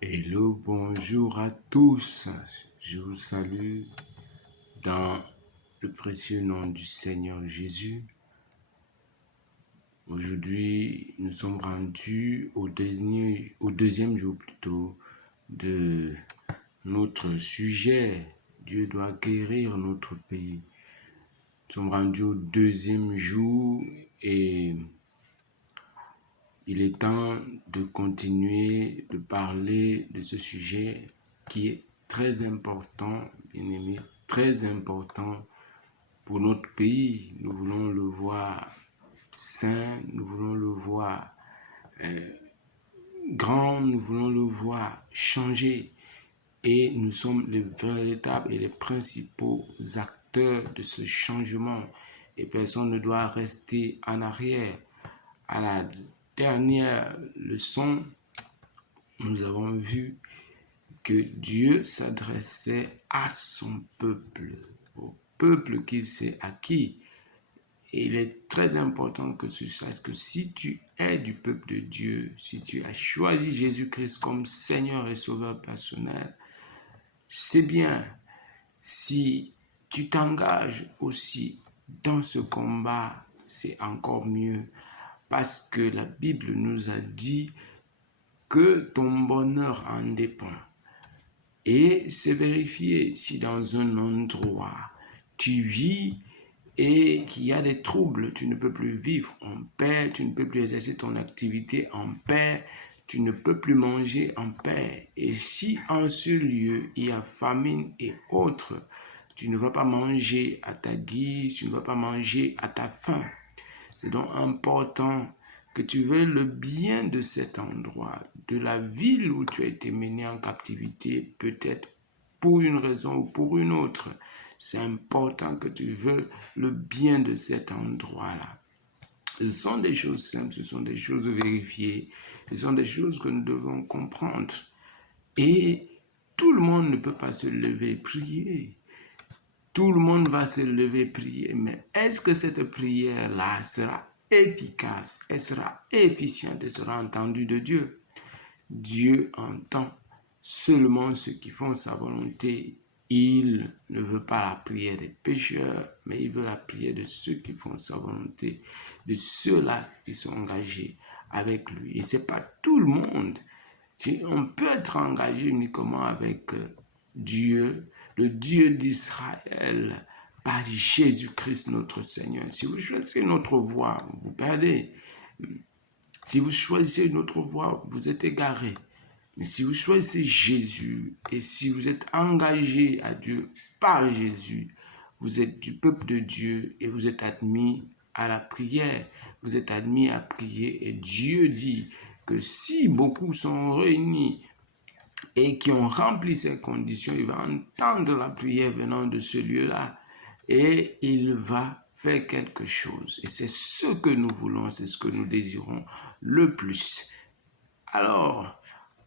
Hello, bonjour à tous. Je vous salue dans le précieux nom du Seigneur Jésus. Aujourd'hui, nous sommes rendus au deuxième jour plutôt de notre sujet. Dieu doit guérir notre pays. Nous sommes rendus au deuxième jour et il est temps de continuer de parler de ce sujet qui est très important, bien aimé, très important pour notre pays. Nous voulons le voir saint, nous voulons le voir grand, nous voulons le voir changer. Et nous sommes les véritables et les principaux acteurs de ce changement. Et personne ne doit rester en arrière. À la dernière leçon, nous avons vu que Dieu s'adressait à son peuple, au peuple qu'il s'est acquis. Et il est très important que tu saches que si tu es du peuple de Dieu, si tu as choisi Jésus-Christ comme Seigneur et Sauveur personnel, c'est bien. Si tu t'engages aussi dans ce combat, c'est encore mieux. Parce que la Bible nous a dit que ton bonheur en dépend. Et c'est vérifié si dans un endroit tu vis et qu'il y a des troubles, tu ne peux plus vivre en paix, tu ne peux plus exercer ton activité en paix, tu ne peux plus manger en paix. Et si en ce lieu il y a famine et autres, tu ne vas pas manger à ta guise, tu ne vas pas manger à ta faim. C'est donc important que tu veuilles le bien de cet endroit, de la ville où tu as été mené en captivité, peut-être pour une raison ou pour une autre. C'est important que tu veuilles le bien de cet endroit-là. Ce sont des choses simples, ce sont des choses vérifiées, ce sont des choses que nous devons comprendre. Et tout le monde ne peut pas se lever et prier. Tout le monde va se lever et prier, mais est-ce que cette prière-là sera efficace, elle sera efficiente, elle sera entendue de Dieu? Dieu entend seulement ceux qui font sa volonté. Il ne veut pas la prière des pécheurs, mais il veut la prière de ceux qui font sa volonté, de ceux-là qui sont engagés avec lui. Et ce n'est pas tout le monde. On peut être engagé uniquement avec Dieu, le Dieu d'Israël, par Jésus-Christ notre Seigneur. Si vous choisissez notre voie, vous perdez. Si vous choisissez une autre voie, vous êtes égaré. Mais si vous choisissez Jésus et si vous êtes engagé à Dieu par Jésus, vous êtes du peuple de Dieu et vous êtes admis à la prière. Vous êtes admis à prier et Dieu dit que si beaucoup sont réunis et qui ont rempli ces conditions, il va entendre la prière venant de ce lieu-là et il va faire quelque chose. Et c'est ce que nous voulons, c'est ce que nous désirons le plus. Alors,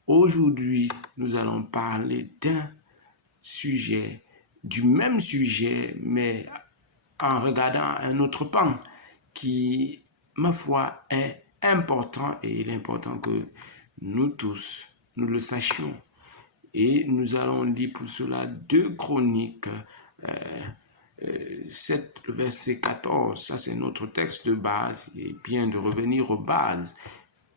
aujourd'hui, nous allons parler d'un sujet, du même sujet, mais en regardant un autre pan qui, ma foi, est important et il est important que nous tous, nous le sachions. Et nous allons lire pour cela 2 Chroniques 7, verset 14. Ça, c'est notre texte de base. Il est bien de revenir aux bases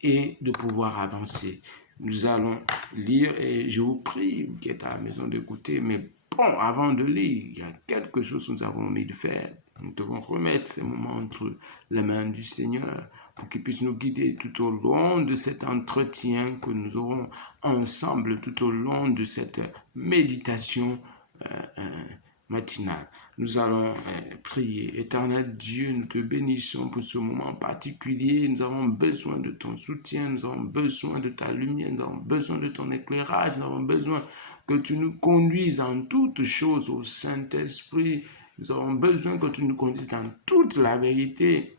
et de pouvoir avancer. Nous allons lire et je vous prie, vous qui êtes à la maison, d'écouter. Mais bon, avant de lire, il y a quelque chose que nous avons envie de faire. Nous devons remettre ces moments entre les mains du Seigneur pour qu'il puisse nous guider tout au long de cet entretien que nous aurons ensemble, tout au long de cette méditation matinale. Nous allons prier. Éternel Dieu, nous te bénissons pour ce moment particulier. Nous avons besoin de ton soutien, nous avons besoin de ta lumière, nous avons besoin de ton éclairage, nous avons besoin que tu nous conduises en toutes choses au Saint-Esprit. Nous avons besoin que tu nous conduises en toute la vérité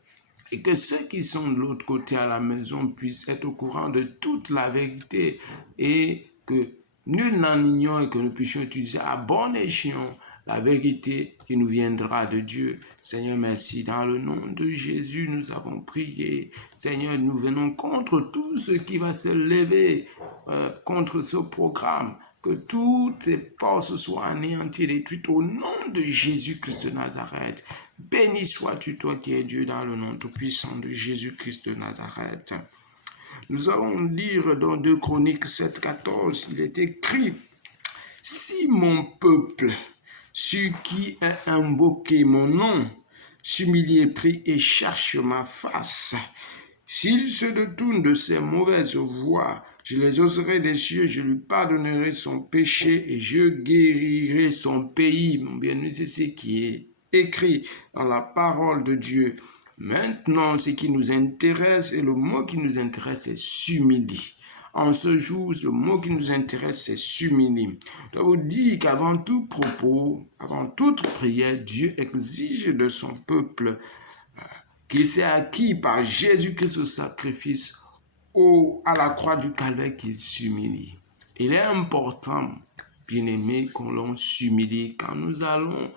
et que ceux qui sont de l'autre côté à la maison puissent être au courant de toute la vérité et que nul n'en ignore et que nous puissions utiliser à bon escient la vérité qui nous viendra de Dieu. Seigneur, merci. Dans le nom de Jésus, nous avons prié. Seigneur, nous venons contre tout ce qui va se lever contre ce programme. Que toutes ces forces soient anéanties et détruites au nom de Jésus-Christ de Nazareth. Béni sois-tu, toi qui es Dieu, dans le nom tout-puissant de Jésus-Christ de Nazareth. Nous allons lire dans 2 Chroniques 7,14, il est écrit « Si mon peuple, sur qui est invoqué mon nom, s'humilie, prie et cherche ma face, s'il se détourne de ses mauvaises voies, je les exaucerai des cieux, je lui pardonnerai son péché et je guérirai son pays. » Mon bien-aimé, c'est ce qui est écrit dans la parole de Dieu. Maintenant, ce qui nous intéresse, et le mot qui nous intéresse, c'est s'humilier. En ce jour, le mot qui nous intéresse, c'est s'humilier. Je vous dis qu'avant tout propos, avant toute prière, Dieu exige de son peuple qu'il s'est acquis par Jésus-Christ au sacrifice à la croix du Calvaire, qu'il s'humilie. Il est important, bien-aimé, qu'on s'humilie quand nous allons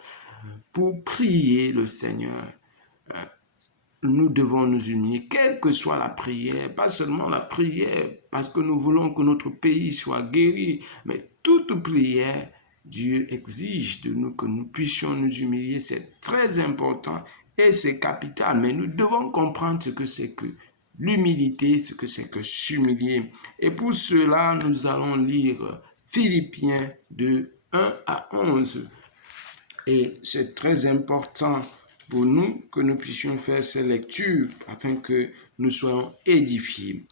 pour prier le Seigneur. Nous devons nous humilier, quelle que soit la prière, pas seulement la prière parce que nous voulons que notre pays soit guéri, mais toute prière, Dieu exige de nous que nous puissions nous humilier. C'est très important et c'est capital, mais nous devons comprendre ce que c'est que l'humilité, ce que c'est que s'humilier. Et pour cela, nous allons lire Philippiens de 1 à 11. Et c'est très important pour nous que nous puissions faire ces lectures afin que nous soyons édifiés.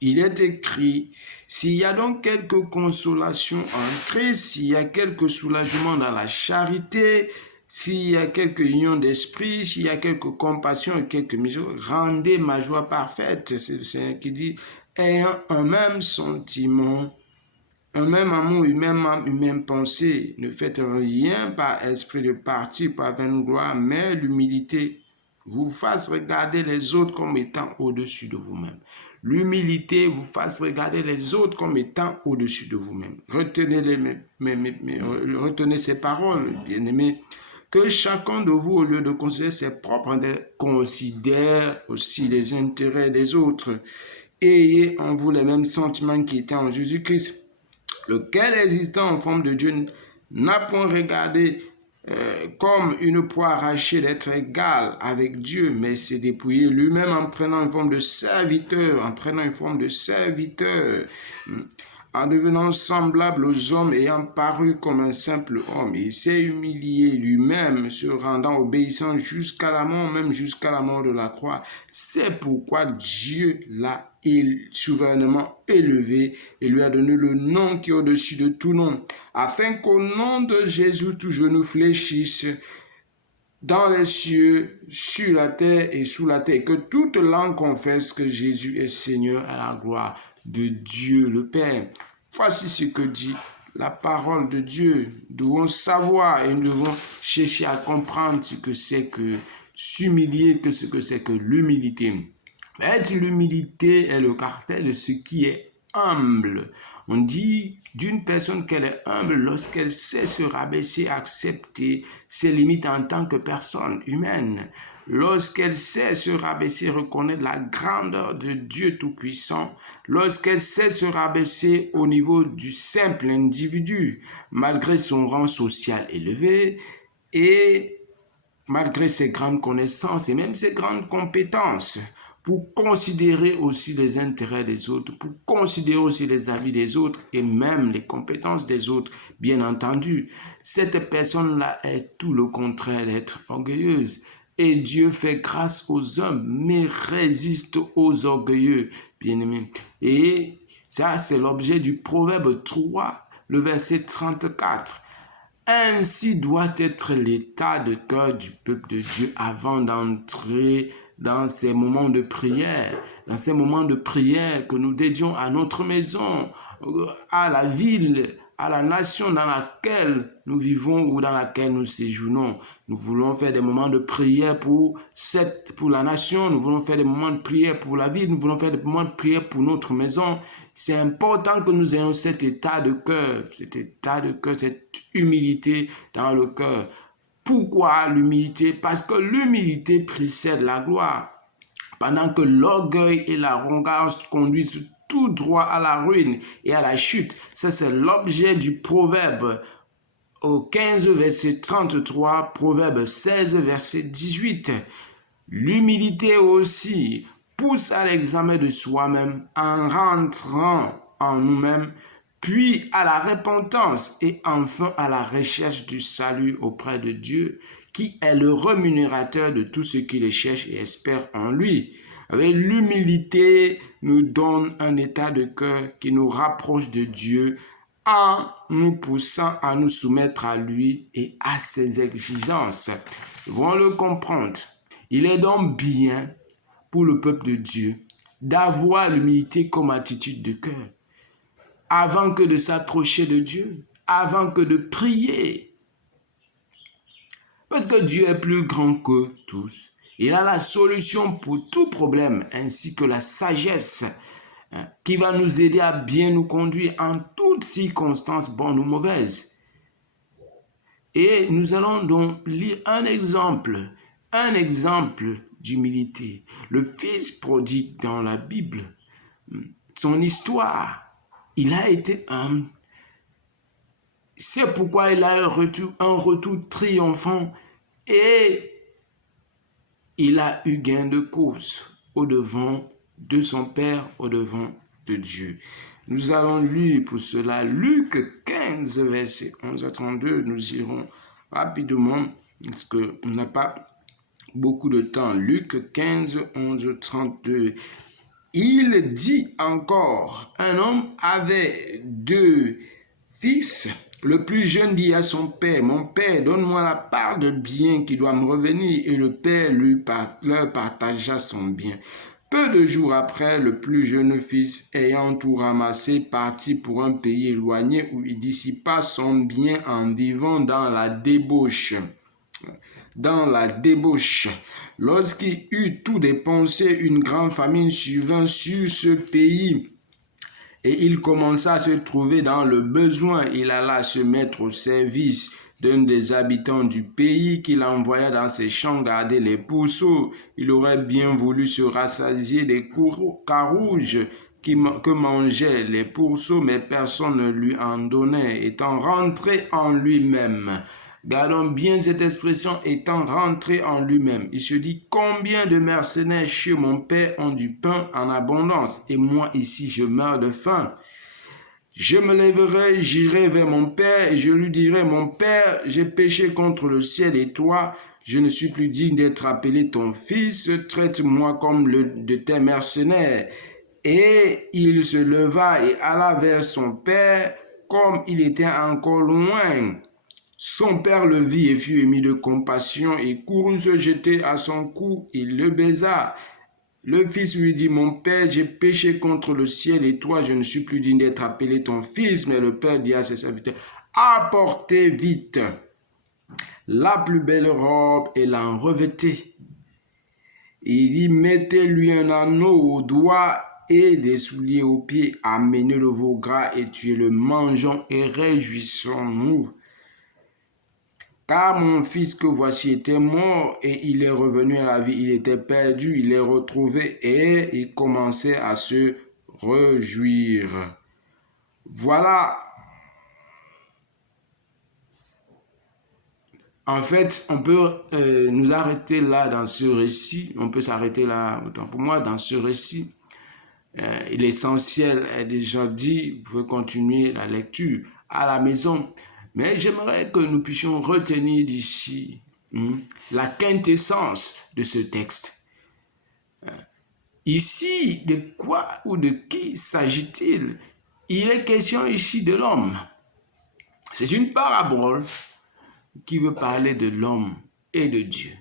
Il est écrit, s'il y a donc quelque consolation en Christ, s'il y a quelque soulagement dans la charité, s'il y a quelque union d'esprit, s'il y a quelque compassion et quelque miséricorde, rendez ma joie parfaite. C'est le Seigneur qui dit, ayant un même sentiment, un même amour, une même âme, une même pensée. Ne faites rien par esprit de parti, par vaine gloire, mais l'humilité vous fasse regarder les autres comme étant au-dessus de vous-même. L'humilité vous fasse regarder les autres comme étant au-dessus de vous-même. Retenez ces paroles, bien-aimés. Que chacun de vous, au lieu de considérer ses propres intérêts, considère aussi les intérêts des autres. Ayez en vous les mêmes sentiments qui étaient en Jésus-Christ, lequel existant en forme de Dieu n'a point regardé comme une proie arrachée d'être égal avec Dieu, mais s'est dépouillé lui-même en prenant une forme de serviteur, en devenant semblable aux hommes, ayant paru comme un simple homme. Il s'est humilié lui-même, se rendant obéissant jusqu'à la mort, même jusqu'à la mort de la croix. C'est pourquoi Dieu l'a souverainement élevé et lui a donné le nom qui est au-dessus de tout nom, afin qu'au nom de Jésus, tout genou fléchisse dans les cieux, sur la terre et sous la terre, et que toute langue confesse que Jésus est Seigneur, à la gloire de Dieu le Père. Voici ce que dit la parole de Dieu. Nous devons savoir et nous devons chercher à comprendre ce que c'est que s'humilier, ce que c'est que l'humilité. L'humilité est le caractère de ce qui est humble. On dit d'une personne qu'elle est humble lorsqu'elle sait se rabaisser, accepter ses limites en tant que personne humaine. Lorsqu'elle sait se rabaisser, reconnaître la grandeur de Dieu Tout-Puissant. Lorsqu'elle sait se rabaisser au niveau du simple individu, malgré son rang social élevé et malgré ses grandes connaissances et même ses grandes compétences, pour considérer aussi les intérêts des autres, pour considérer aussi les avis des autres et même les compétences des autres, bien entendu. Cette personne-là est tout le contraire d'être orgueilleuse. Et Dieu fait grâce aux hommes, mais résiste aux orgueilleux, bien-aimés. Et ça, c'est l'objet du Proverbe 3, le verset 34. Ainsi doit être l'état de cœur du peuple de Dieu avant d'entrer dans ces moments de prière, que nous dédions à notre maison, à la ville, à la nation dans laquelle nous vivons ou dans laquelle nous séjournons. Nous voulons faire des moments de prière pour la nation, nous voulons faire des moments de prière pour la ville, nous voulons faire des moments de prière pour notre maison. C'est important que nous ayons cet état de cœur, cette humilité dans le cœur. Pourquoi l'humilité? Parce que l'humilité précède la gloire. Pendant que l'orgueil et l'arrogance conduisent tout droit à la ruine et à la chute. Ça, c'est l'objet du proverbe au 15 verset 33, proverbe 16 verset 18. L'humilité aussi pousse à l'examen de soi-même en rentrant en nous-mêmes, puis à la repentance et enfin à la recherche du salut auprès de Dieu, qui est le rémunérateur de tous ceux qui le cherchent et espèrent en lui. Avec l'humilité nous donne un état de cœur qui nous rapproche de Dieu en nous poussant à nous soumettre à lui et à ses exigences. Nous devons le comprendre. Il est donc bien pour le peuple de Dieu d'avoir l'humilité comme attitude de cœur avant que de s'approcher de Dieu, avant que de prier. Parce que Dieu est plus grand que tous. Il a la solution pour tout problème ainsi que la sagesse qui va nous aider à bien nous conduire en toutes circonstances, bonnes ou mauvaises. Et nous allons donc lire un exemple d'humilité. Le fils prodigue dans la Bible, son histoire, il a été humble. C'est pourquoi il a un retour triomphant et il a eu gain de cause au-devant de son Père, au-devant de Dieu. Nous allons lire pour cela Luc 15, verset 11 à 32. Nous irons rapidement parce qu'on n'a pas beaucoup de temps. Luc 15, 11, 32. Il dit encore, un homme avait 2 fils. Le plus jeune dit à son père, « Mon père, donne-moi la part de bien qui doit me revenir. » Et le père leur partagea son bien. Peu de jours après, le plus jeune fils, ayant tout ramassé, partit pour un pays éloigné où il dissipa son bien en vivant dans la débauche. Lorsqu'il eut tout dépensé, une grande famine survint sur ce pays. Et il commença à se trouver dans le besoin. Il alla se mettre au service d'un des habitants du pays qu'il envoya dans ses champs garder les pourceaux. Il aurait bien voulu se rassasier des carouges que mangeaient les pourceaux, mais personne ne lui en donnait, étant rentré en lui-même. Gardons bien cette expression, étant rentré en lui-même. Il se dit, combien de mercenaires chez mon père ont du pain en abondance, et moi ici je meurs de faim. Je me lèverai, j'irai vers mon père, et je lui dirai, mon père, j'ai péché contre le ciel et toi, je ne suis plus digne d'être appelé ton fils, traite-moi comme de tes mercenaires. Et il se leva et alla vers son père, comme il était encore loin. Son père le vit et fut ému de compassion et courut se jeter à son cou. Il le baisa. Le fils lui dit, mon père, j'ai péché contre le ciel et toi, je ne suis plus digne d'être appelé ton fils. Mais le père dit à ses serviteurs, apportez vite la plus belle robe et l'en revêtez. Il dit, mettez-lui un anneau au doigt et des souliers aux pieds, amenez le veau gras et tuez-le, mangeons et réjouissons-nous. Car mon fils que voici était mort et il est revenu à la vie. Il était perdu, il est retrouvé et il commençait à se réjouir. Voilà. En fait, on peut nous arrêter là dans ce récit. On peut s'arrêter là, autant pour moi, dans ce récit. L'essentiel est déjà dit. Vous pouvez continuer la lecture à la maison. Mais j'aimerais que nous puissions retenir d'ici la quintessence de ce texte. Ici, de quoi ou de qui s'agit-il? Il est question ici de l'homme. C'est une parabole qui veut parler de l'homme et de Dieu.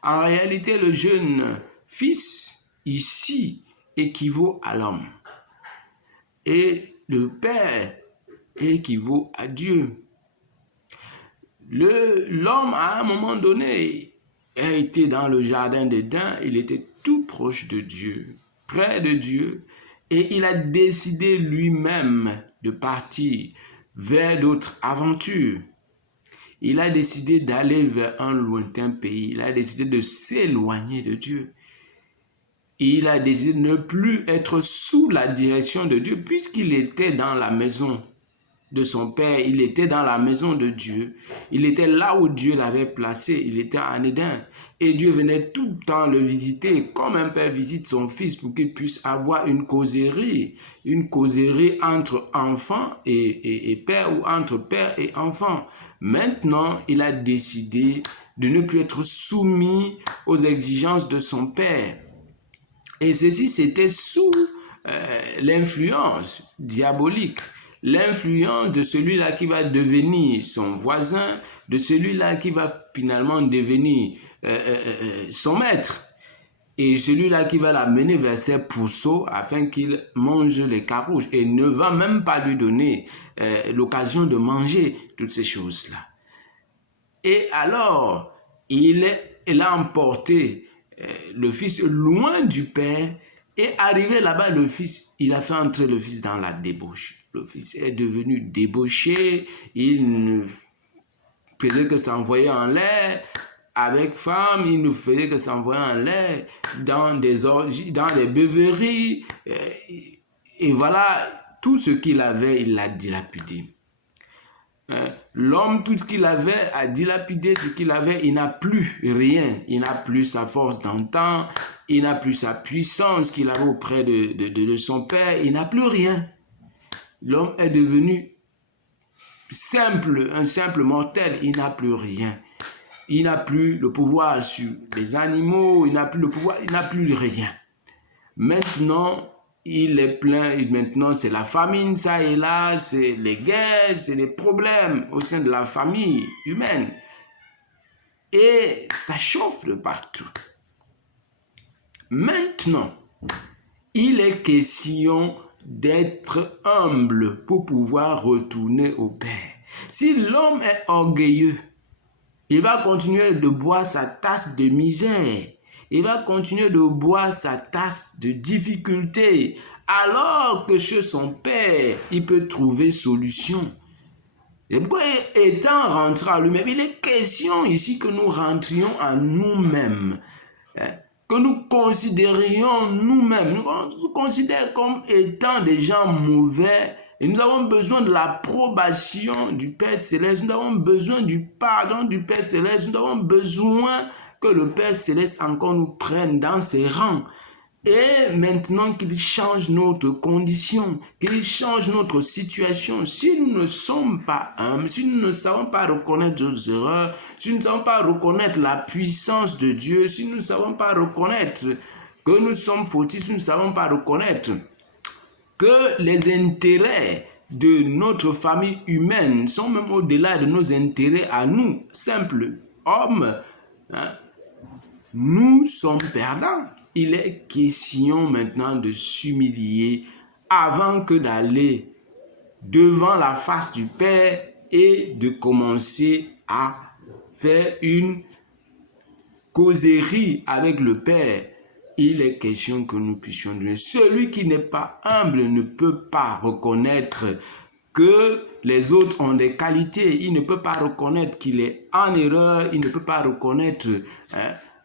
En réalité, le jeune fils, ici, équivaut à l'homme. Et le père équivaut à Dieu. L'homme, à un moment donné, a été dans le jardin d'Éden, il était tout proche de Dieu, près de Dieu, et il a décidé lui-même de partir vers d'autres aventures. Il a décidé d'aller vers un lointain pays, il a décidé de s'éloigner de Dieu. il a décidé de ne plus être sous la direction de Dieu, puisqu'il était dans la maison de son père, il était dans la maison de Dieu, il était là où Dieu l'avait placé, il était en Éden, et Dieu venait tout le temps le visiter, comme un père visite son fils pour qu'il puisse avoir une causerie entre enfants et père, ou entre père et enfant. Maintenant, il a décidé de ne plus être soumis aux exigences de son père. Et ceci, c'était sous l'influence diabolique, l'influence de celui-là qui va devenir son voisin, de celui-là qui va finalement devenir son maître, et celui-là qui va l'amener vers ses pourceaux afin qu'il mange les carouges et ne va même pas lui donner l'occasion de manger toutes ces choses-là. Et alors, il a emporté le fils loin du père, et arrivé là-bas, le fils, il a fait entrer le fils dans la débauche. Le fils est devenu débauché, il ne faisait que s'envoyer en l'air avec femme, il ne faisait que s'envoyer en l'air dans des orgies, dans des beuveries, et voilà, tout ce qu'il avait, il l'a dilapidé. L'homme, tout ce qu'il avait a dilapidé ce qu'il avait, il n'a plus rien, il n'a plus sa force d'antan, il n'a plus sa puissance qu'il avait auprès de son père, il n'a plus rien. L'homme est devenu un simple mortel, il n'a plus rien. Il n'a plus le pouvoir sur les animaux, il n'a plus le pouvoir, il n'a plus rien. Maintenant, il est plein, et maintenant c'est la famine, ça et là, c'est les guerres, c'est les problèmes au sein de la famille humaine. Et ça chauffe de partout. Maintenant, il est question d'être humble pour pouvoir retourner au Père. Si l'homme est orgueilleux, il va continuer de boire sa tasse de misère. Il va continuer de boire sa tasse de difficulté, alors que chez son père, il peut trouver solution. Et pourquoi, étant rentré à lui-même, il est question ici que nous rentrions à nous-mêmes, que nous considérions nous-mêmes, nous considérons comme étant des gens mauvais, et nous avons besoin de l'approbation du Père Céleste, nous avons besoin du pardon du Père Céleste, nous avons besoin que le Père Céleste encore nous prenne dans ses rangs. Et maintenant qu'il change notre condition, qu'il change notre situation, si nous ne sommes pas humbles, si nous ne savons pas reconnaître nos erreurs, si nous ne savons pas reconnaître la puissance de Dieu, si nous ne savons pas reconnaître que nous sommes fautifs, si nous ne savons pas reconnaître que les intérêts de notre famille humaine sont même au-delà de nos intérêts à nous, simples hommes, nous sommes perdants. Il est question maintenant de s'humilier avant que d'aller devant la face du Père et de commencer à faire une causerie avec le Père. Il est question que nous puissions donner. Celui qui n'est pas humble ne peut pas reconnaître que les autres ont des qualités. Il ne peut pas reconnaître qu'il est en erreur. Il ne peut pas reconnaître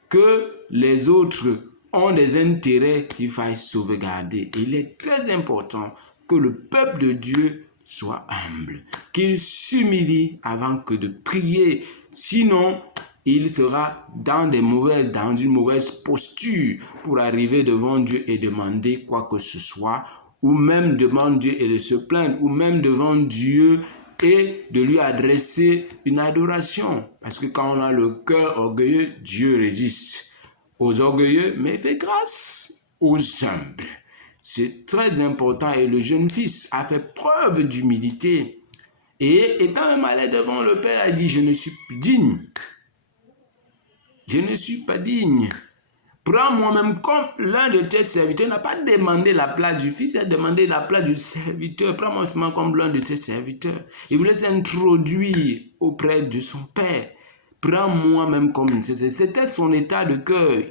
que les autres ont des intérêts qu'il faille sauvegarder. Il est très important que le peuple de Dieu soit humble, qu'il s'humilie avant que de prier. Sinon, il sera dans une mauvaise posture pour arriver devant Dieu et demander quoi que ce soit, ou même devant Dieu et de se plaindre, ou même devant Dieu et de lui adresser une adoration. Parce que quand on a le cœur orgueilleux, Dieu résiste aux orgueilleux, mais fait grâce aux humbles. C'est très important, et le jeune fils a fait preuve d'humilité. Et étant même allé devant le Père, a dit, je ne suis plus digne. Je ne suis pas digne. Prends moi-même comme l'un de tes serviteurs. Il n'a pas demandé la place du fils, il a demandé la place du serviteur. Prends moi comme l'un de tes serviteurs. Il voulait s'introduire auprès de son Père. Prends moi-même comme une serviteur. C'était son état de cœur.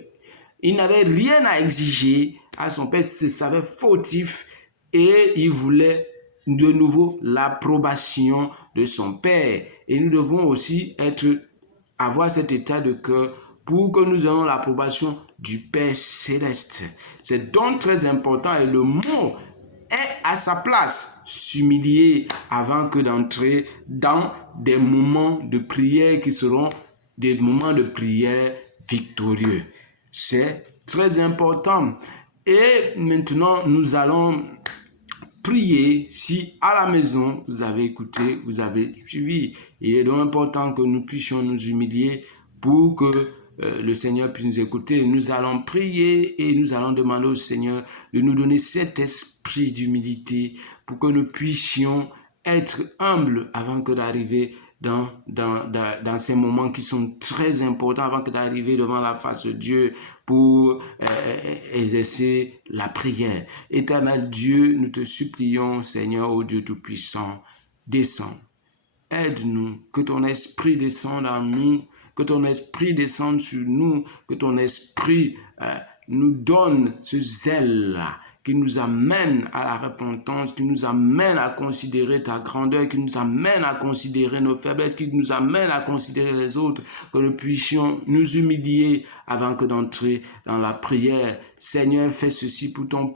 Il n'avait rien à exiger à son Père, il se savait fautif et il voulait de nouveau l'approbation de son Père. Et nous devons aussi avoir cet état de cœur pour que nous ayons l'approbation du Père Céleste. C'est donc très important et le mot est à sa place, s'humilier avant que d'entrer dans des moments de prière qui seront des moments de prière victorieux. C'est très important. Et maintenant, nous allons prier. Si à la maison, vous avez écouté, vous avez suivi. Il est donc important que nous puissions nous humilier pour que le Seigneur puisse nous écouter. Nous allons prier et nous allons demander au Seigneur de nous donner cet esprit d'humilité pour que nous puissions être humbles avant que d'arriver dans ces moments qui sont très importants, avant que d'arriver devant la face de Dieu pour exercer la prière. Éternel Dieu, nous te supplions, Seigneur, ô Dieu Tout-Puissant, descends, aide-nous, que ton esprit descende en nous, que ton esprit descende sur nous, que ton esprit nous donne ce zèle-là, qui nous amène à la repentance, qui nous amène à considérer ta grandeur, qui nous amène à considérer nos faiblesses, qui nous amène à considérer les autres, que nous puissions nous humilier avant que d'entrer dans la prière. Seigneur, fais ceci pour ton